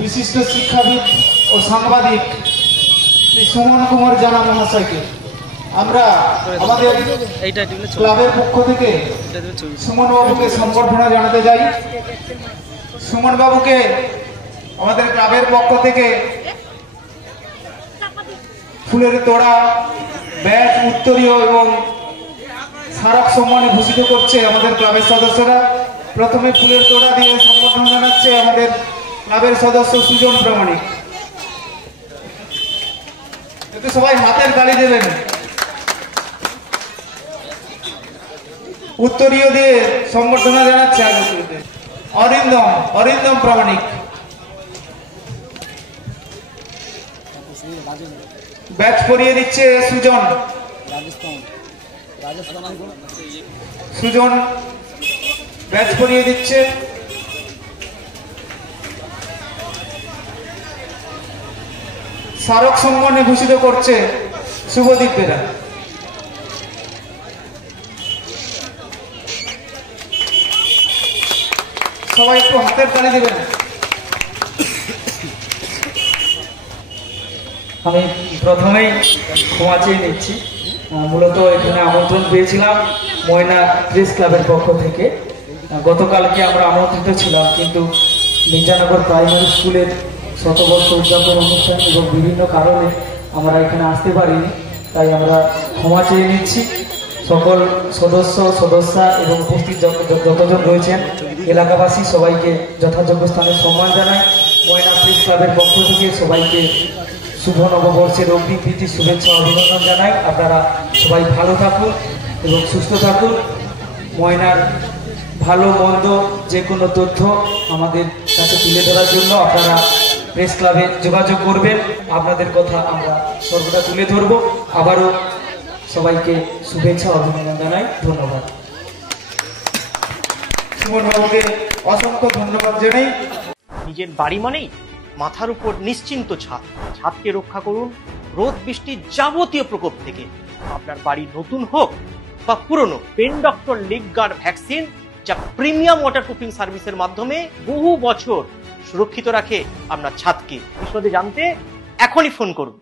বিশিষ্ট শিক্ষাবিদ ও সাংবাদিক শ্রী সুমন কুমার জানা মহাশয়কে আমরা আমাদের ক্লাবের পক্ষ থেকে সুমন বাবুকে সম্বর্ধনা জানাতে যাই। সুমন বাবুকে আমাদের ক্লাবের পক্ষ থেকে ফুলের তোড়া, ব্যাট, উত্তরীয় এবং স্মারক সম্মানে ভূষিত করছে আমাদের ক্লাবের সদস্যরা। প্রথমে ফুলের তোড়া দিয়ে সম্বর্ধনা জানাচ্ছে আমাদের ক্লাবের সদস্য সুজন প্রামাণিক। একটু সবাই হাতের তালি দেবেন। উত্তরীয় দিয়ে সম্বর্ধনা জানাচ্ছে অরিন্দম প্রামাণিক। ব্যাচ পরিয়ে দিচ্ছে সুজন ব্যাচ পরিয়ে দিচ্ছে। স্মারক সম্মানে ভূষিত করছে শুভদীপ বেরা। সবাই একটু হাতের তালি দেবেন। আমি প্রথমেই ক্ষমা চেয়ে নিচ্ছি। মূলত এখানে আমন্ত্রণ পেয়েছিলাম ময়না প্রেস ক্লাবের পক্ষ থেকে। গতকালকে আমরা আমন্ত্রিত ছিলাম, কিন্তু মির্জানগর প্রাইমারি স্কুলের শতবর্ষ উদযাপন অনুষ্ঠান এবং বিভিন্ন কারণে আমরা এখানে আসতে পারিনি। তাই আমরা ক্ষমা চেয়ে নিচ্ছি। সকল সদস্যা এবং উপস্থিত যতজন রয়েছেন এলাকাবাসী সবাইকে যথাযোগ্য স্থানে সম্মান জানাই। ময়না প্রেস ক্লাবের পক্ষ থেকে সবাইকে শুভ নববর্ষের অগ্রিম প্রীতি শুভেচ্ছা অভিনন্দন জানাই। আপনারা সবাই ভালো থাকুন এবং সুস্থ থাকুন। ময়নার ভালো মন্দ যে কোনো তথ্য আমাদের কাছে তুলে ধরার জন্য আপনারা প্রেস ক্লাবে যোগাযোগ করবেন। আপনাদের কথা আমরা সর্বদা তুলে ধরব। আবারও সবাইকে শুভেচ্ছা অভিনন্দন জানাই। ধন্যবাদ। সুমন বাবুকে অসংখ্য ধন্যবাদ জানাই। নিজের বাড়ি মানেই মাথার উপর নিশ্চিন্ত ছাদ। ছাদকে রক্ষা করুন রোদ বৃষ্টির যাবতীয় প্রকোপ থেকে। আপনার বাড়ি নতুন হোক বা পুরনো, পেন ডক্টর লিগ গার্ড ভ্যাকসিন, যা প্রিমিয়াম ওয়াটারপ্রুফিং সার্ভিসের মাধ্যমে বহু বছর সুরক্ষিত রাখে আপনার ছাদকে। বিশদে জানতে এখনই ফোন করুন।